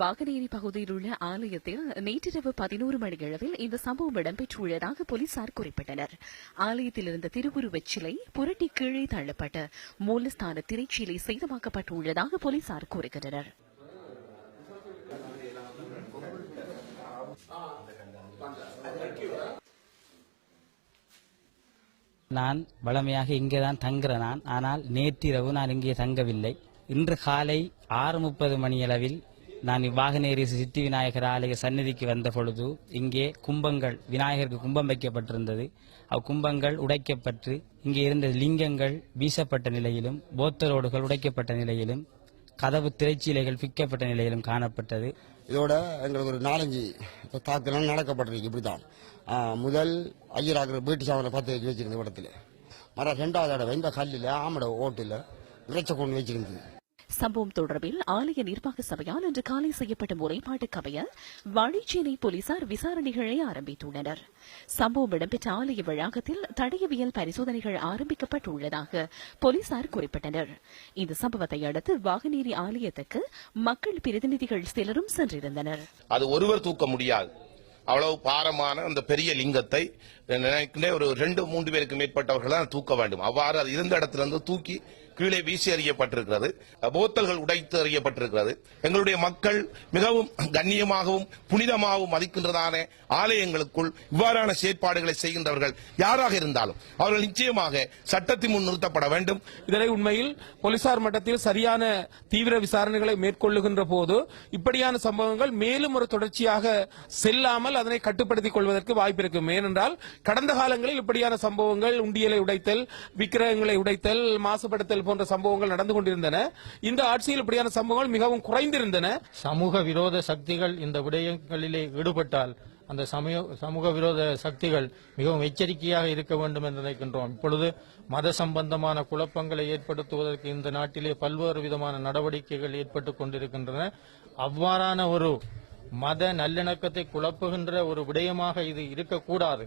வாகனேரி பகுதியில் உள்ள ஆலயத்தில் நேற்றிரவு 11 மணியளவில் இந்த சம்பவம் இடம்பெற்றுள்ளதாக போலீசார் குறிப்பிட்டனர். ஆலயத்தில் இருந்த திருவுருவச் சிலை புரட்டி கீழே தள்ளப்பட்டு மூலஸ்தான திரைச்சீலை சேதமாக்கப்பட்டுள்ளதாக போலீசார் கூறுகின்றனர். நான் வளமையாக இங்கேதான் தங்குகிறேன். ஆனால் நேற்றிரவு நான் இங்கே தங்கவில்லை. இன்று காலை 6:30 மணியளவில் நான் வாகனேரி சித்தி விநாயகர் ஆலய சந்நிதிக்கு வந்த பொழுது இங்கே கும்பங்கள் விநாயகருக்கு கும்பம் வைக்கப்பட்டிருந்தது. அக்கும்பங்கள் உடைக்கப்பட்டு இங்கே இருந்த லிங்கங்கள் வீசப்பட்ட நிலையிலும் போத்தரோடுகள் உடைக்கப்பட்ட நிலையிலும் கதவு திரைச்சீலைகள் பிக்கப்பட்ட நிலையிலும் காணப்பட்டது. இதோட எங்களுக்கு ஒரு 4-5 தாக்குதல் நடக்கப்பட்டிருக்கு. இப்படித்தான் முதல் ஐயராக வீட்டு சாவனை 10 வச்சிருந்த இடத்துல மர 2வது தடவை இந்த கல்லில் ஆமட ஓட்டில் இறைச்ச கொண்டு வச்சிருந்தது. சம்பவம் தொடர்பில் ஆலய நிர்வாக சபையால் இன்று காலை செய்யப்பட்ட முறைப்பாட்டுக்கு அமைய வாழைச்சேனை போலீசார் விசாரணைகளை ஆரம்பித்துள்ளனர். சம்பவம் இடம்பெற்ற ஆலய வளாகத்தில் தடயவியல் பரிசோதனைகள் ஆரம்பிக்கப்பட்டுள்ளதாக போலீசார் குறிப்பிட்டனர். இந்த சம்பவத்தை அடுத்து வாகனேரி ஆலயத்துக்கு மக்கள் பிரதிநிதிகள் சிலரும் சென்றிருந்தனர். அது ஒருவர் தூக்க முடியாது. அவ்வளவு பாரமான அந்த பெரிய லிங்கத்தை ஒரு 2-3 பேருக்கு மேற்பட்டவர்கள் தான் தூக்க வேண்டும். அவ்வாறு அது இருந்த இடத்திலிருந்து தூக்கி கீழே வீசி எறியப்பட்டிருக்கிறது. போத்தல்கள் உடைத்து எறியப்பட்டிருக்கிறது. எங்களுடைய மக்கள் மிகவும் கண்ணியமாகவும் புனிதமாகவும் மதிக்கின்றதான ஆலயங்களுக்குள் இவ்வாறான செயற்பாடுகளை செய்கின்றவர்கள் யாராக இருந்தாலும் அவர்கள் நிச்சயமாக சட்டத்தின் முன் நிறுத்தப்பட வேண்டும். இதனை உண்மையில் போலீசார் மட்டத்தில் சரியான தீவிர விசாரணைகளை மேற்கொள்ளுகின்ற போது இப்படியான சம்பவங்கள் மேலும் ஒரு தொடர்ச்சியாக செல்லாமல் அதனை கட்டுப்படுத்திக் கொள்வதற்கு வாய்ப்பு இருக்கும். ஏனென்றால் கடந்த காலங்களில் இப்படியான சம்பவங்கள் உண்டியலை உடைத்தல், விக்கிரகங்களை உடைத்தல், மாசுபடுத்தல் போன்ற சம்பவங்கள் நடந்து கொண்டிருந்தன. இந்த ஆட்சியில் இப்படியான சம்பவங்கள் மிகவும் குறைந்திருந்தன. சமூக விரோத சக்திகள் இந்த விடயங்களிலே ஈடுபட்டால் அந்த சமூக விரோத சக்திகள் மிகவும் எச்சரிக்கையாக இருக்க வேண்டும் என்று நினைக்கின்றோம். இப்பொழுது மத சம்பந்தமான குழப்பங்களை ஏற்படுத்துவதற்கு இந்த நாட்டிலே பல்வேறு விதமான நடவடிக்கைகள் ஏற்பட்டுக் கொண்டிருக்கின்றன. அவ்வாறான ஒரு மத நல்லிணக்கத்தை குழப்புகின்ற ஒரு விடயமாக இது இருக்கக்கூடாது.